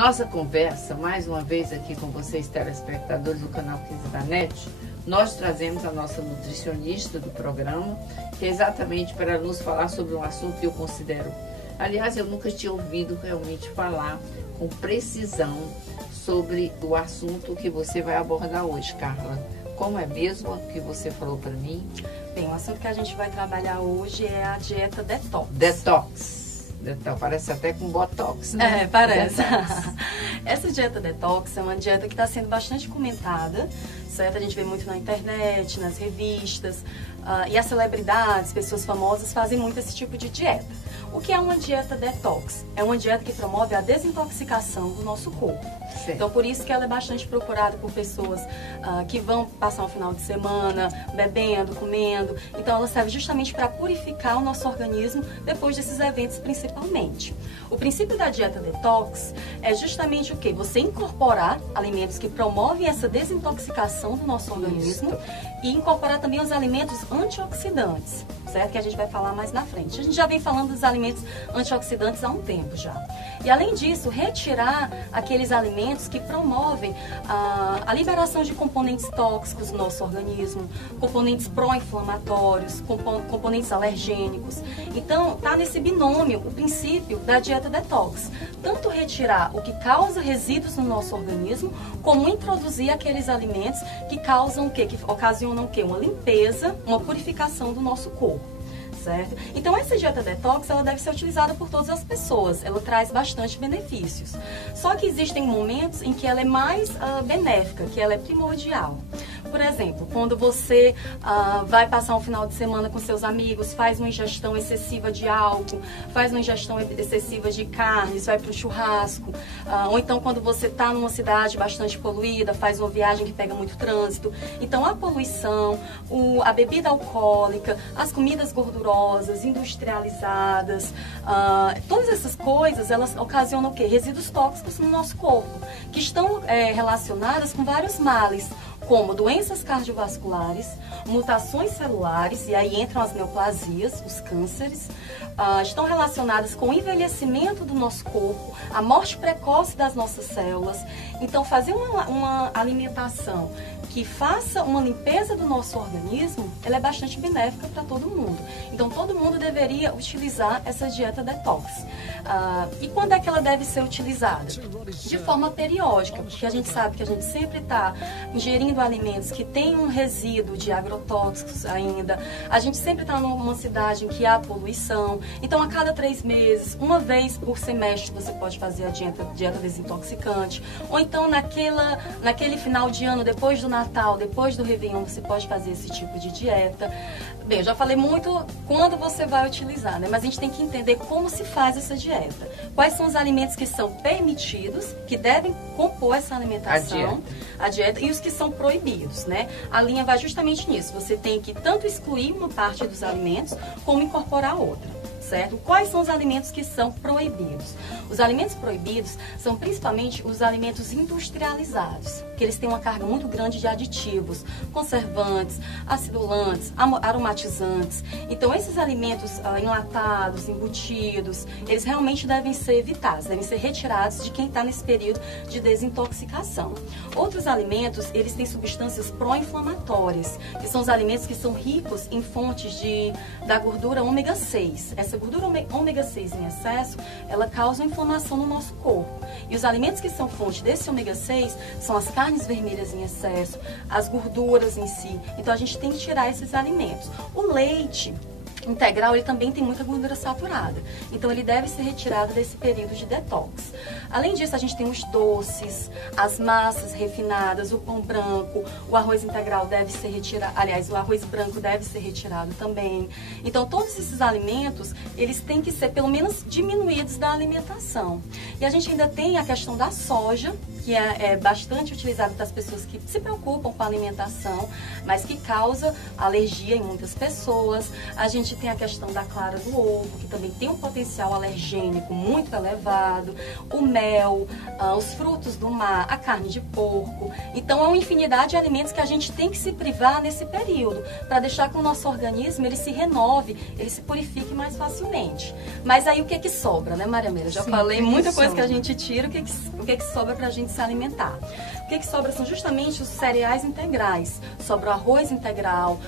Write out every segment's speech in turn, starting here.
Nossa conversa, mais uma vez aqui com vocês, telespectadores do canal 15 da NET, nós trazemos a nossa nutricionista do programa, que é exatamente para nos falar sobre um assunto que eu considero... Aliás, eu nunca tinha ouvido realmente falar com precisão sobre o assunto que você vai abordar hoje, Carla. Como é mesmo que você falou para mim? Bem, o assunto que a gente vai trabalhar hoje é a dieta detox. Detox. Parece até com botox, né? É, parece. Essa dieta detox é uma dieta que está sendo bastante comentada, certo? A gente vê muito na internet, nas revistas, e as celebridades, pessoas famosas fazem muito esse tipo de dieta. O que é uma dieta detox? É uma dieta que promove a desintoxicação do nosso corpo. Certo. Então, por isso que ela é bastante procurada por pessoas que vão passar um final de semana bebendo, comendo. Então, ela serve justamente para purificar o nosso organismo depois desses eventos, principalmente. O princípio da dieta detox é justamente o quê? Você incorporar alimentos que promovem essa desintoxicação do nosso organismo e incorporar também os alimentos antioxidantes, certo? Que a gente vai falar mais na frente. A gente já vem falando dos alimentos antioxidantes há um tempo já. E além disso, retirar aqueles alimentos que promovem a liberação de componentes tóxicos no nosso organismo, componentes pró-inflamatórios, componentes alergênicos. Então, tá nesse binômio o princípio da dieta detox. Tanto retirar o que causa resíduos no nosso organismo, como introduzir aqueles alimentos que causam o quê? Que ocasionam o quê? Uma limpeza, uma purificação do nosso corpo. Certo? Então, essa dieta detox, ela deve ser utilizada por todas as pessoas. Ela traz bastante benefícios. Só que existem momentos em que ela é mais benéfica, que ela é primordial. Por exemplo, quando você vai passar um final de semana com seus amigos, faz uma ingestão excessiva de álcool, faz uma ingestão excessiva de carnes, vai para o churrasco, ou então quando você está numa cidade bastante poluída, faz uma viagem que pega muito trânsito. Então, a poluição, a bebida alcoólica, as comidas gordurosas, industrializadas, todas essas coisas, elas ocasionam o quê? Resíduos tóxicos no nosso corpo, que estão relacionadas com vários males, como doenças cardiovasculares, mutações celulares, e aí entram as neoplasias, os cânceres, estão relacionadas com o envelhecimento do nosso corpo, a morte precoce das nossas células. Então, fazer uma alimentação que faça uma limpeza do nosso organismo, ela é bastante benéfica para todo mundo. Então, todo mundo deveria utilizar essa dieta detox. E quando é que ela deve ser utilizada? De forma periódica, porque a gente sabe que a gente sempre está ingerindo alimentos que têm um resíduo de agrotóxicos ainda. A gente sempre está numa cidade em que há poluição. Então, a cada 3 meses, uma vez por semestre, você pode fazer a dieta desintoxicante. Ou então, naquele final de ano, depois do Natal, depois do Réveillon, você pode fazer esse tipo de dieta. Bem, eu já falei muito quando você vai utilizar, né? Mas a gente tem que entender como se faz essa dieta. Quais são os alimentos que são permitidos, que devem compor essa alimentação, a dieta, e os que são proibidos, né? A linha vai justamente nisso. Você tem que tanto excluir uma parte dos alimentos, como incorporar outra. Certo? Quais são os alimentos que são proibidos? Os alimentos proibidos são principalmente os alimentos industrializados, que eles têm uma carga muito grande de aditivos, conservantes, acidulantes, aromatizantes. Então, esses alimentos enlatados, embutidos, eles realmente devem ser evitados, devem ser retirados de quem está nesse período de desintoxicação. Outros alimentos, eles têm substâncias pró-inflamatórias, que são os alimentos que são ricos em fontes da gordura ômega 6. Essa gordura ômega 6 em excesso, ela causa inflamação no nosso corpo. E os alimentos que são fonte desse ômega 6 são as carnes vermelhas em excesso, as gorduras em si. Então, a gente tem que tirar esses alimentos. O leite integral, ele também tem muita gordura saturada. Então, ele deve ser retirado desse período de detox. Além disso, a gente tem os doces, as massas refinadas, o pão branco, o arroz integral deve ser retirado. Aliás, o arroz branco deve ser retirado também. Então, todos esses alimentos, eles têm que ser, pelo menos, diminuídos da alimentação. E a gente ainda tem a questão da soja, que é bastante utilizado das pessoas que se preocupam com a alimentação, mas que causa alergia em muitas pessoas. A gente tem a questão da clara do ovo, que também tem um potencial alergênico muito elevado, o mel, os frutos do mar, a carne de porco. Então, é uma infinidade de alimentos que a gente tem que se privar nesse período, para deixar que o nosso organismo ele se renove, ele se purifique mais facilmente. Mas aí o que sobra, né, Maria Meira? Já falei muita coisa que a gente tira, o que sobra para a gente se alimentar. O que sobra são justamente os cereais integrais. Sobra o arroz integral,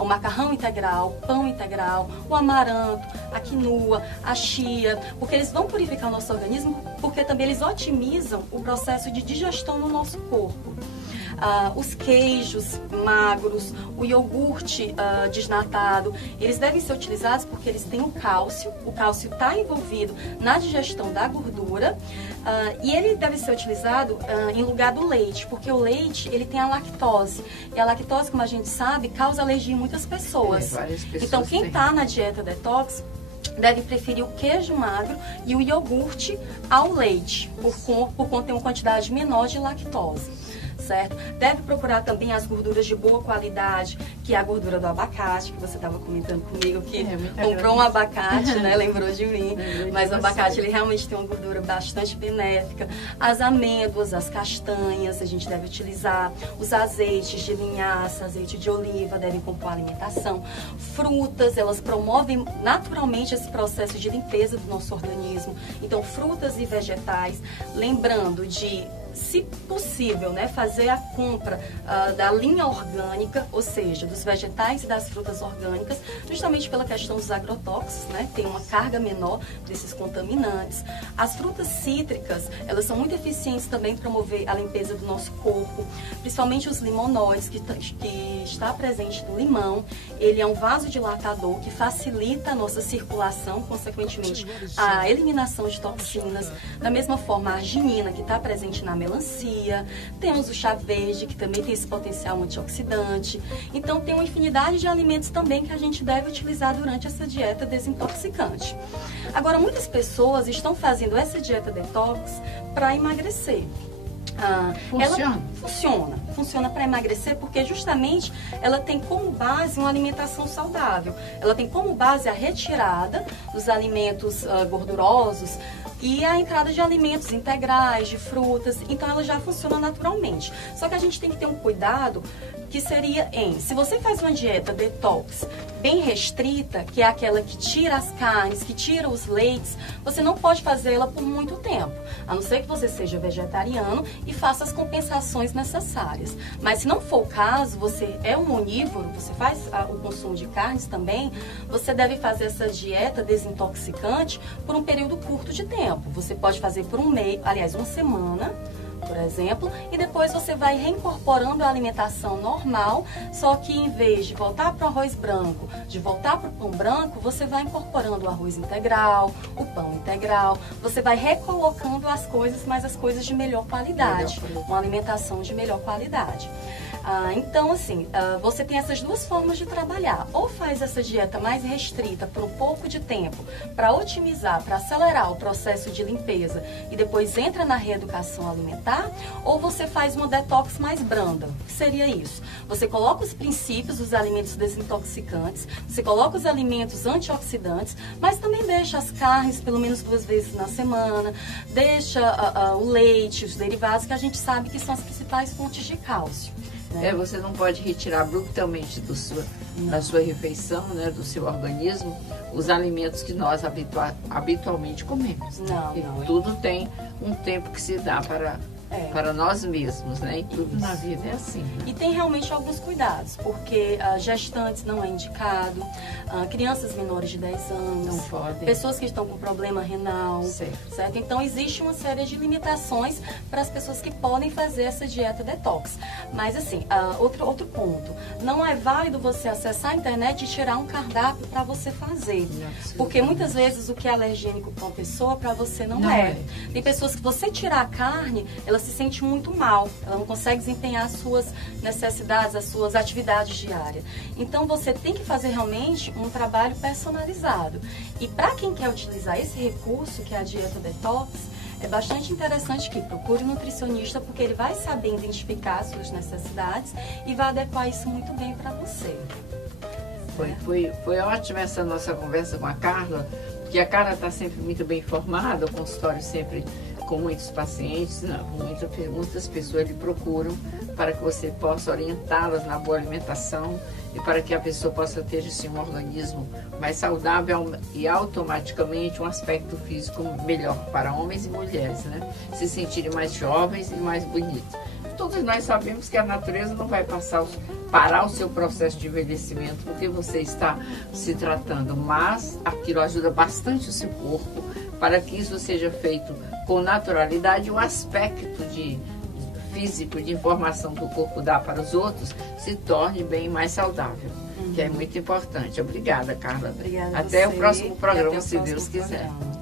o macarrão integral, o pão integral, o amaranto, a quinoa, a chia, porque eles vão purificar o nosso organismo, porque também eles otimizam o processo de digestão no nosso corpo. Os queijos magros, o iogurte desnatado, eles devem ser utilizados porque eles têm o cálcio está envolvido na digestão da gordura, e ele deve ser utilizado em lugar do leite, porque o leite ele tem a lactose, e a lactose, como a gente sabe, causa alergia em muitas pessoas. Então, quem está na dieta detox deve preferir o queijo magro e o iogurte ao leite, por conter uma quantidade menor de lactose. Certo? Deve procurar também as gorduras de boa qualidade, que é a gordura do abacate, que você estava comentando comigo, que comprou um abacate, né? Lembrou de mim. Mas o abacate, ele realmente tem uma gordura bastante benéfica. As amêndoas, as castanhas, a gente deve utilizar. Os azeites de linhaça, azeite de oliva, devem compor a alimentação. Frutas, elas promovem naturalmente esse processo de limpeza do nosso organismo. Então, frutas e vegetais, lembrando de, se possível, né, fazer a compra da linha orgânica, ou seja, dos vegetais e das frutas orgânicas, justamente pela questão dos agrotóxicos, né, tem uma carga menor desses contaminantes. As frutas cítricas, elas são muito eficientes também para promover a limpeza do nosso corpo, principalmente os limonóides, que está presente no limão. Ele é um vasodilatador que facilita a nossa circulação, consequentemente a eliminação de toxinas. Da mesma forma, a arginina, que está presente na melancia, temos o chá verde, que também tem esse potencial antioxidante. Então, tem uma infinidade de alimentos também que a gente deve utilizar durante essa dieta desintoxicante. Agora, muitas pessoas estão fazendo essa dieta detox para emagrecer. Funciona para emagrecer, porque justamente ela tem como base uma alimentação saudável. Ela tem como base a retirada dos alimentos gordurosos e a entrada de alimentos integrais, de frutas. Então ela já funciona naturalmente. Só que a gente tem que ter um cuidado, que seria se você faz uma dieta detox bem restrita, que é aquela que tira as carnes, que tira os leites, você não pode fazê-la por muito tempo, a não ser que você seja vegetariano e faça as compensações necessárias. Mas se não for o caso, você é um onívoro, você faz o consumo de carnes também, você deve fazer essa dieta desintoxicante por um período curto de tempo. Você pode fazer por um mês, aliás, uma semana, por exemplo, e depois você vai reincorporando a alimentação normal, só que em vez de voltar para o arroz branco, de voltar para o pão branco, você vai incorporando o arroz integral, o pão integral, você vai recolocando as coisas, mas as coisas de melhor qualidade, uma alimentação de melhor qualidade. Então, assim, você tem essas duas formas de trabalhar. Ou faz essa dieta mais restrita por um pouco de tempo, para otimizar, para acelerar o processo de limpeza e depois entra na reeducação alimentar, ou você faz uma detox mais branda. O que seria isso? Você coloca os princípios dos alimentos desintoxicantes, você coloca os alimentos antioxidantes, mas também deixa as carnes pelo menos 2 vezes na semana, deixa o leite, os derivados, que a gente sabe que são as principais fontes de cálcio. Você não pode retirar abruptamente da sua refeição, né, do seu organismo, os alimentos que nós habitualmente comemos. Não. Tudo tem um tempo que se dá para nós mesmos, né? E tudo na vida é assim. Né? E tem realmente alguns cuidados, porque gestantes não é indicado, crianças menores de 10 anos, não podem. Pessoas que estão com problema renal, certo? Então existe uma série de limitações para as pessoas que podem fazer essa dieta detox. Mas assim, outro ponto, não é válido você acessar a internet e tirar um cardápio para você fazer, porque muitas vezes o que é alergênico para uma pessoa, para você não é. Tem pessoas que você tirar a carne, ela se sente muito mal, ela não consegue desempenhar as suas necessidades, as suas atividades diárias. Então você tem que fazer realmente um trabalho personalizado. E para quem quer utilizar esse recurso, que é a dieta detox, É bastante interessante que procure um nutricionista, porque ele vai saber identificar as suas necessidades e vai adequar isso muito bem para você. Foi ótima essa nossa conversa com a Carla, porque a Carla está sempre muito bem informada, o consultório sempre com muitos pacientes, muitas pessoas lhe procuram para que você possa orientá-las na boa alimentação e para que a pessoa possa ter assim, um organismo mais saudável e automaticamente um aspecto físico melhor para homens e mulheres, né? Se sentirem mais jovens e mais bonitos. Todos nós sabemos que a natureza não vai parar o seu processo de envelhecimento porque você está se tratando, mas aquilo ajuda bastante o seu corpo para que isso seja feito com naturalidade. O aspecto físico de informação que o corpo dá para os outros se torne bem mais saudável, que é muito importante. Obrigada, Carla. Obrigada até você, o próximo programa, até o se próximo Deus quiser. Programa.